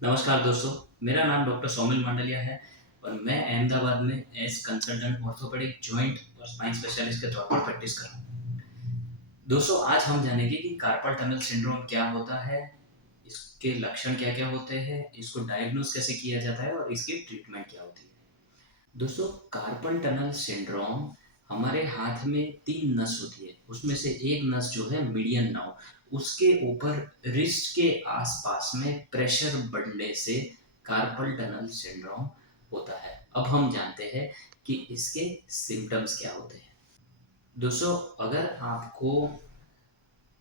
नमस्कार दोस्तों, मेरा नाम डॉक्टर सौमिल मांडलिया है और मैं अहमदाबाद में एज कंसल्टेंट ऑर्थोपेडिक जॉइंट और स्पाइन स्पेशलिस्ट के तौर पर प्रैक्टिस कर रहा हूँ। दोस्तों, आज हम जानेंगे कि कार्पल टनल सिंड्रोम क्या होता है, इसके लक्षण क्या-क्या होते हैं, इसको डायग्नोस कैसे किया जाता है और इसकी ट्रीटमेंट क्या होती है। दोस्तों, कार्पल टनल सिंड्रोम हमारे हाथ में 3 नस होती है, उसमें से एक नस जो है मीडियन नर्व, उसके ऊपर रिस्ट के आसपास में प्रेशर बढ़ने से कार्पल टनल सिंड्रोम होता है। अब हम जानते हैं कि इसके सिम्पटम्स क्या होते हैं। दोस्तों, अगर आपको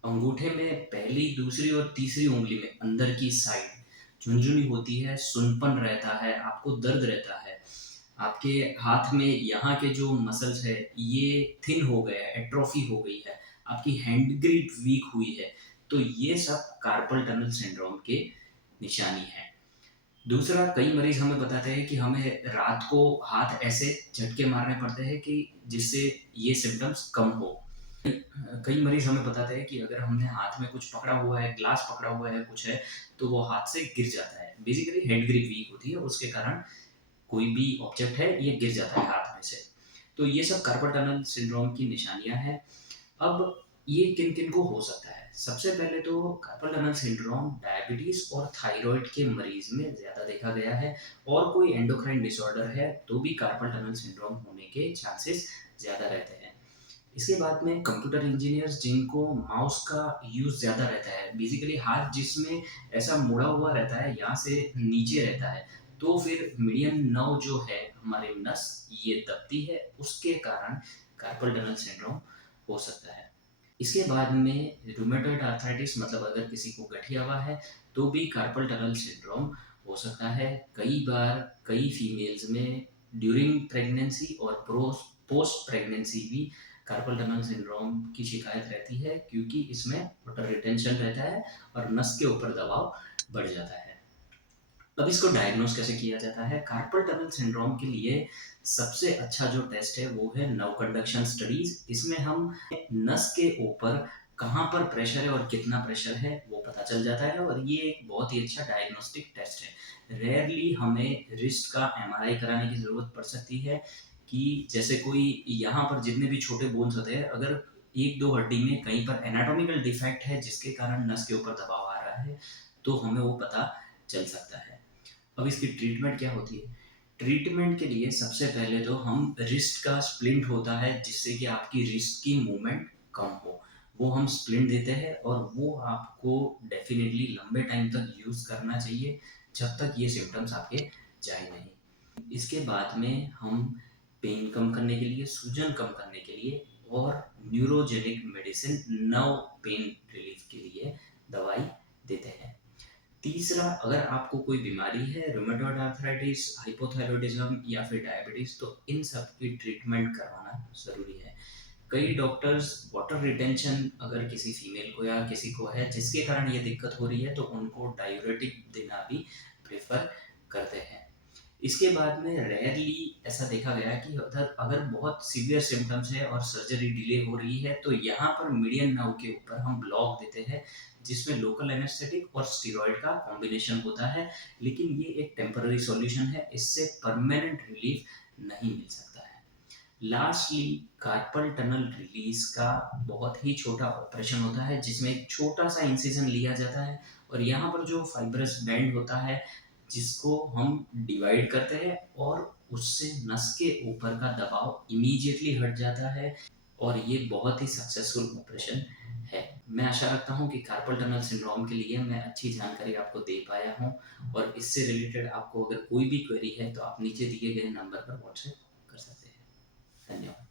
अंगूठे में पहली, दूसरी और तीसरी उँगली में अंदर की साइड झुनझुनी होती है, सुनपन रहता है, आपको दर्द रहता है, आपके हाथ में यहाँ के जो मसल्स है ये थिन हो गए हैं, एट्रोफी हो गई है, आपकी हैंड ग्रिप वीक हुई है, तो ये सब कार्पल टनल सिंड्रोम के निशानी है। दूसरा, कई मरीज हमें बताते हैं कि हमें रात को हाथ ऐसे झटके मारने पड़ते हैं कि जिससे ये सिम्पटम्स कम हो। कई मरीज हमें बताते हैं कि अगर हमने हाथ में कुछ पकड़ा हुआ है, ग्लास पकड़ा हुआ है, कुछ है, तो वो हाथ से गिर जाता है। बेसिकली हैंड ग्रिप वीक होती है, उसके कारण कोई भी ऑब्जेक्ट है ये गिर जाता है हाथ में से। तो ये सब कार्पल टनल सिंड्रोम की निशानियां हैं। अब ये किन किन को हो सकता है? सबसे पहले तो कार्पल टनल सिंड्रोम डायबिटीज और थायराइड के मरीज में ज्यादा देखा गया है, और कोई एंडोक्राइन डिसऑर्डर है तो भी कार्पल टनल सिंड्रोम होने के चांसेस ज्यादा रहते हैं। इसके बाद में कंप्यूटर इंजीनियर्स जिनको माउस का यूज़ ज़्यादा रहता है, बेसिकली हाथ जिसमें ऐसा मुड़ा हुआ रहता है, यहाँ से नीचे रहता है, तो फिर मीडियन नर्व जो है हमारी नस ये दबती है, उसके कारण कार्पल टनल सिंड्रोम हो सकता है। इसके बाद में रूमेटॉइड आर्थराइटिस, मतलब अगर किसी को गठिया हुआ है तो भी कार्पल टनल सिंड्रोम हो सकता है। कई बार कई फीमेल्स में ड्यूरिंग प्रेगनेंसी और पोस्ट प्रेगनेंसी भी कार्पल टनल सिंड्रोम की शिकायत रहती है, क्योंकि इसमें वाटर रिटेंशन रहता है और नस के ऊपर दबाव बढ़ जाता है। अब इसको डायग्नोस कैसे किया जाता है? कार्पल टनल सिंड्रोम के लिए सबसे अच्छा जो टेस्ट है वो है नर्व कंडक्शन स्टडीज। इसमें हम नस के ऊपर कहाँ पर प्रेशर है और कितना प्रेशर है वो पता चल जाता है, और ये एक बहुत ही अच्छा डायग्नोस्टिक टेस्ट है। रेयरली हमें रिस्ट का एमआरआई कराने की ज़रूरत पड़ सकती है, कि जैसे कोई यहाँ पर जितने भी छोटे बोन्स होते हैं, अगर एक दो हड्डी में कहीं पर एनाटॉमिकल डिफेक्ट है जिसके कारण नस के ऊपर दबाव आ रहा है, तो हमें वो पता चल सकता है। अब इसकी ट्रीटमेंट क्या होती है? ट्रीटमेंट के लिए सबसे पहले तो हम रिस्ट का स्प्लिंट होता है, जिससे कि आपकी रिस्ट की मूवमेंट कम हो, वो हम स्प्लिंट देते हैं, और वो आपको डेफिनेटली लंबे टाइम तक यूज़ करना चाहिए, जब तक ये सिम्पटम्स आपके जाए नहीं। इसके बाद में हम पेन कम करने के लिए, सूजन कम करने के लिए और neurogenic medicine, nerve pain relief के लिए दवाई देते हैं। तीसरा, अगर आपको कोई बीमारी है, रूमेटॉइड आर्थराइटिस, हाइपोथायरॉयडिज्म या फिर डायबिटीज, तो इन सब की ट्रीटमेंट करवाना ज़रूरी है। कई डॉक्टर्स वाटर रिटेंशन अगर किसी फीमेल को या किसी को है जिसके कारण ये दिक्कत हो रही है, तो उनको डायूरेटिक देना भी प्रेफर करते हैं। इसके बाद में रेयरली ऐसा देखा गया है कि अगर अगर बहुत सीवियर सिम्पटम्स है और सर्जरी डिले हो रही है, तो यहाँ पर मीडियन नर्व के ऊपर हम ब्लॉक देते हैं, जिसमें लोकल एनेस्थेटिक और स्टीरॉयड का कॉम्बिनेशन होता है। लेकिन ये एक टेम्पररी सॉल्यूशन है, इससे परमानेंट रिलीफ नहीं मिल सकता है। लास्टली, कार्पल टनल रिलीज का बहुत ही छोटा ऑपरेशन होता है, जिसमें एक छोटा सा इंसिजन लिया जाता है, और यहाँ पर जो फाइब्रस बैंड होता है जिसको हम डिवाइड करते हैं, और उससे नस के ऊपर का दबाव इमीडिएटली हट जाता है, और ये बहुत ही सक्सेसफुल ऑपरेशन है। मैं आशा रखता हूँ कि कार्पल टनल सिंड्रोम के लिए मैं अच्छी जानकारी आपको दे पाया हूँ, और इससे रिलेटेड आपको अगर कोई भी क्वेरी है तो आप नीचे दिए गए नंबर पर व्हाट्सएप कर सकते हैं। धन्यवाद।